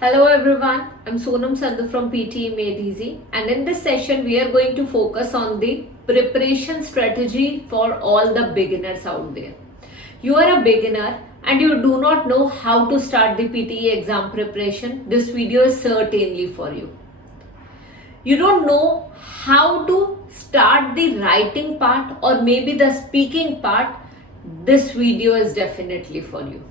Hello everyone, I'm Sonam Sandhu from PTE Made Easy, and in this session we are going to focus on the preparation strategy for all the beginners out there. You are a beginner and you do not know how to start the PTE exam preparation. This video is certainly for you. You don't know how to start the writing part or maybe the speaking part. This video is definitely for you.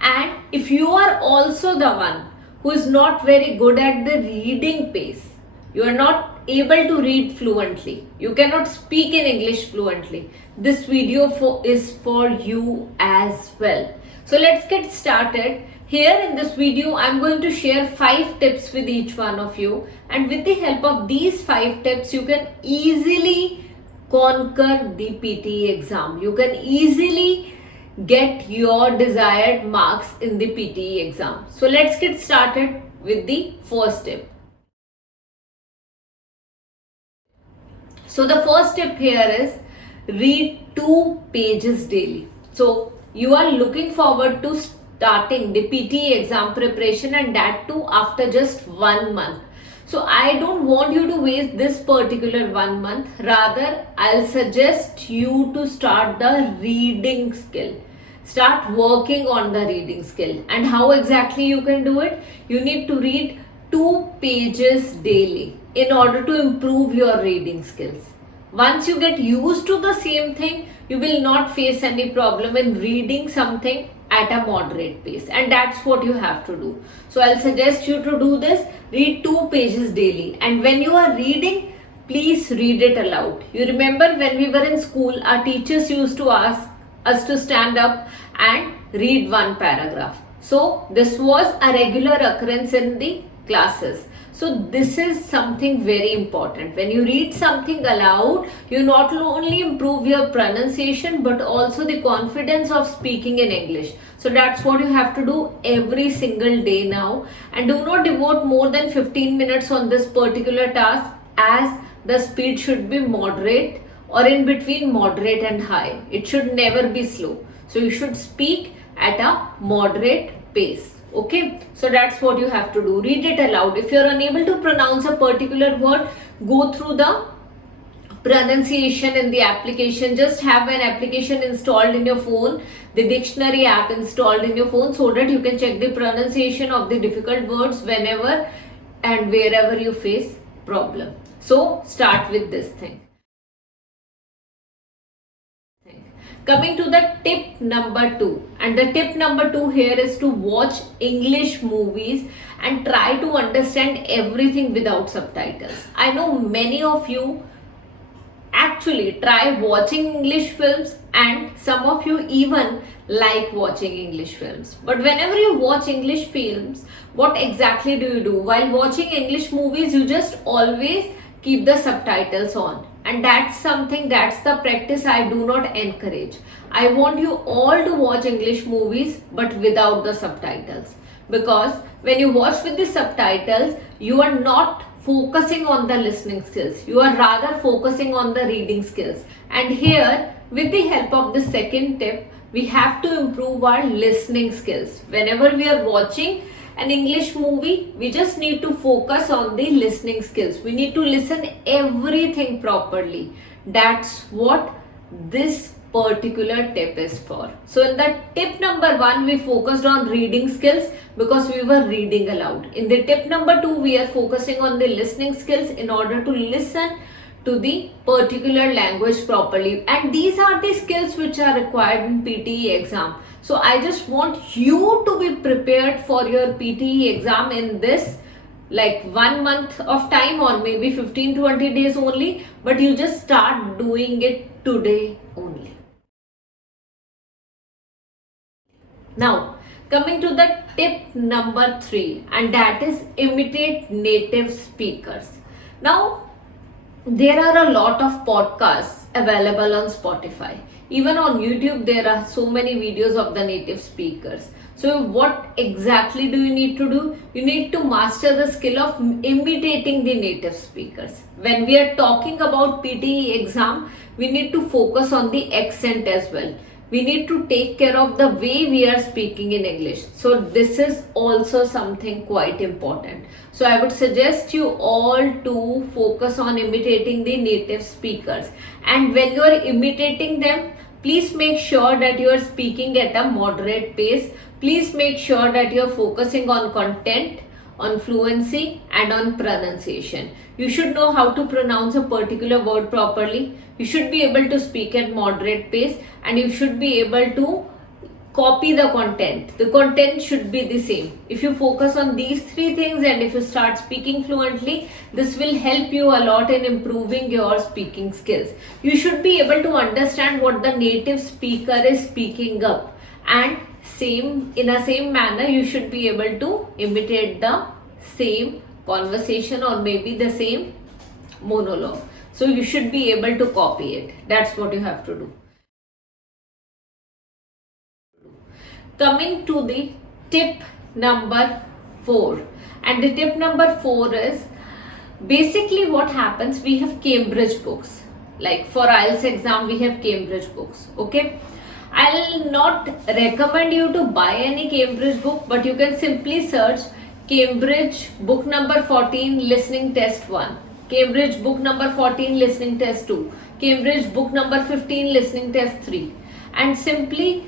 And if you are also the one who is not very good at the reading pace, you are not able to read fluently, you cannot speak in English fluently, this video is for you as well. So let's get started. Here in this video, I'm going to share 5 tips with each one of you, and with the help of these 5 tips, you can easily conquer the PTE exam. You can easily get your desired marks in the PTE exam. So let's get started with the first tip. So the first tip here is read 2 pages daily. So you are looking forward to starting the PTE exam preparation, and that too after just 1 month. So I don't want you to waste this particular 1 month. Rather, I'll suggest you to start the reading skill. Start working on the reading skill. And how exactly you can do it? You need to read 2 pages daily in order to improve your reading skills. Once you get used to the same thing, you will not face any problem in reading something at a moderate pace, and that's what you have to do. So I'll suggest you to do this. Read 2 pages daily, and when you are reading, please read it aloud. You remember when we were in school, our teachers used to ask us to stand up and read 1 paragraph. So this was a regular occurrence in the classes. So this is something very important. When you read something aloud, you not only improve your pronunciation but also the confidence of speaking in English. So that's what you have to do every single day now. And do not devote more than 15 minutes on this particular task, as the speed should be moderate or in between moderate and high. It should never be slow. So you should speak at a moderate pace. Okay, so that's what you have to do. Read it aloud. If you're unable to pronounce a particular word, go through the pronunciation in the application. Just have an application installed in your phone, the dictionary app installed in your phone, so that you can check the pronunciation of the difficult words whenever and wherever you face problem. So start with this thing. Coming to the tip number 2, and the tip number 2 here is to watch English movies and try to understand everything without subtitles. I know many of you actually try watching English films, and some of you even like watching English films. But whenever you watch English films, what exactly do you do? While watching English movies, you just always keep the subtitles on. And that's the practice I do not encourage. I want you all to watch English movies but without the subtitles. Because when you watch with the subtitles, you are not focusing on the listening skills. You are rather focusing on the reading skills. And here, with the help of the second tip, we have to improve our listening skills. Whenever we are watching an English movie, we just need to focus on the listening skills. We need to listen everything properly. That's what this particular tip is for. So in the tip number 1, we focused on reading skills because we were reading aloud. In the tip number 2, we are focusing on the listening skills in order to listen to the particular language properly. And these are the skills which are required in PTE exam. So I just want you to be prepared for your PTE exam in this like 1 month of time, or maybe 15-20 days only, but you just start doing it today only. Now coming to the tip number 3, and that is imitate native speakers. Now there are a lot of podcasts available on Spotify. Even on YouTube, there are so many videos of the native speakers. So what exactly do you need to do? You need to master the skill of imitating the native speakers. When we are talking about PTE exam, we need to focus on the accent as well. we need to take care of the way we are speaking in English. So this is also something quite important. So I would suggest you all to focus on imitating the native speakers. And when you are imitating them, please make sure that you are speaking at a moderate pace. Please make sure that you are focusing on content, on fluency and on pronunciation. You should know how to pronounce a particular word properly. You should be able to speak at moderate pace, and you should be able to copy the content. The content should be the same. If you focus on these three things and if you start speaking fluently, this will help you a lot in improving your speaking skills. You should be able to understand what the native speaker is speaking up, and in a same manner you should be able to imitate the same conversation or maybe the same monologue. So you should be able to copy it. That's what you have to do. Coming to the tip number 4, and the tip number 4 is basically what happens. We have Cambridge books, like for IELTS exam we have Cambridge books. Okay, I'll not recommend you to buy any Cambridge book, but you can simply search Cambridge book number 14 listening test 1, Cambridge book number 14 listening test 2, Cambridge book number 15 listening test 3, and simply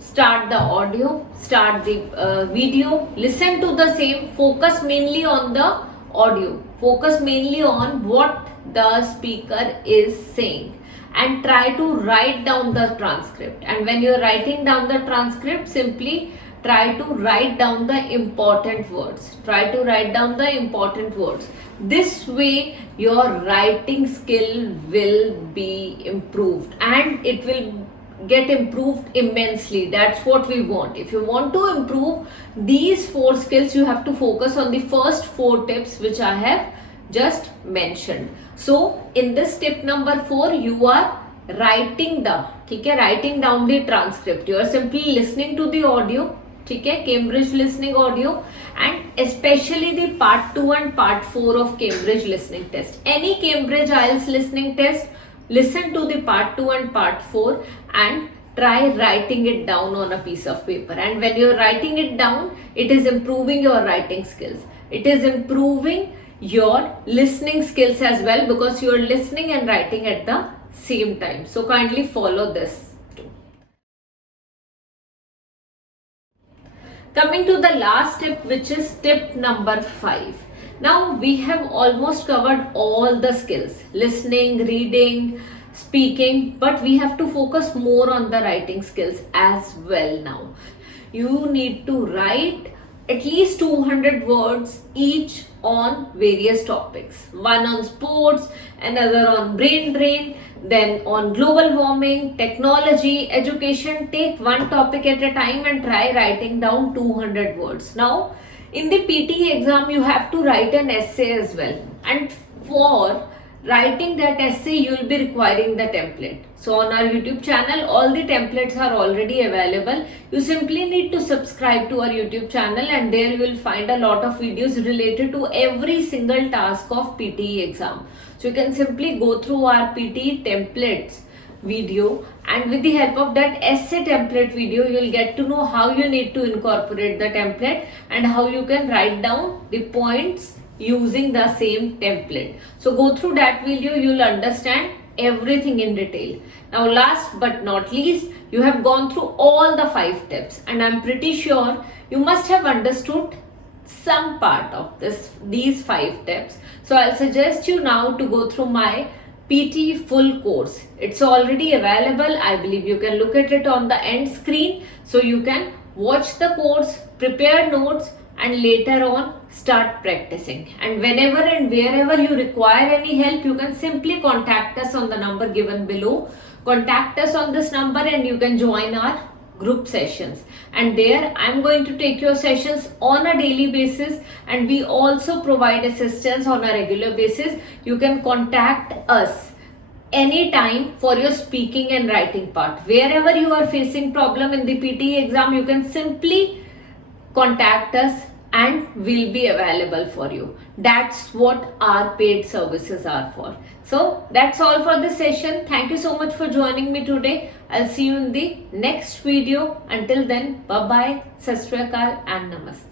start the audio, start the video, listen to the same, focus mainly on the audio, focus mainly on what the speaker is saying, and try to write down the transcript. And when you're writing down the transcript, simply try to write down the important words. Try to write down the important words. This way your writing skill will be improved, and it will get improved immensely. That's what we want. If you want to improve these 4 skills, you have to focus on the first 4 tips which I have just mentioned. So in this tip number 4, you are writing down the transcript. You are simply listening to the audio, Cambridge listening audio, and especially the part 2 and part 4 of Cambridge listening test. Any Cambridge IELTS listening test, listen to the part 2 and part 4 and try writing it down on a piece of paper. And when you're writing it down, it is improving your writing skills. It is improving your listening skills as well, because you are listening and writing at the same time. So kindly follow this too. Coming to the last tip, which is tip number 5. Now we have almost covered all the skills, listening, reading, speaking, but we have to focus more on the writing skills as well now. You need to write at least 200 words each on various topics. One on sports, another on brain drain, then on global warming, technology, education. Take one topic at a time and try writing down 200 words. Now, in the PTE exam, you have to write an essay as well. And for writing that essay, you will be requiring the template. So on our YouTube channel, all the templates are already available. You simply need to subscribe to our YouTube channel, and there you will find a lot of videos related to every single task of PTE exam. So you can simply go through our PTE templates video, and with the help of that essay template video, you will get to know how you need to incorporate the template and how you can write down the points using the same template. So go through that video, you will understand everything in detail. Now last but not least, you have gone through all the 5 tips, and I'm pretty sure you must have understood some part of these 5 tips. So I'll suggest you now to go through my PTE full course. It's already available. I believe you can look at it on the end screen. So you can watch the course, prepare notes, and later on start practicing. And whenever and wherever you require any help, you can simply contact us on the number given below. Contact us on this number and you can join our group sessions, and there I'm going to take your sessions on a daily basis, and we also provide assistance on a regular basis. You can contact us anytime for your speaking and writing part. Wherever you are facing problem in the PTE exam, you can simply contact us and will be available for you. That's what our paid services are for. So that's all for this session. Thank you so much for joining me today. I'll see you in the next video. Until then, bye bye, sat sri akal and namaste.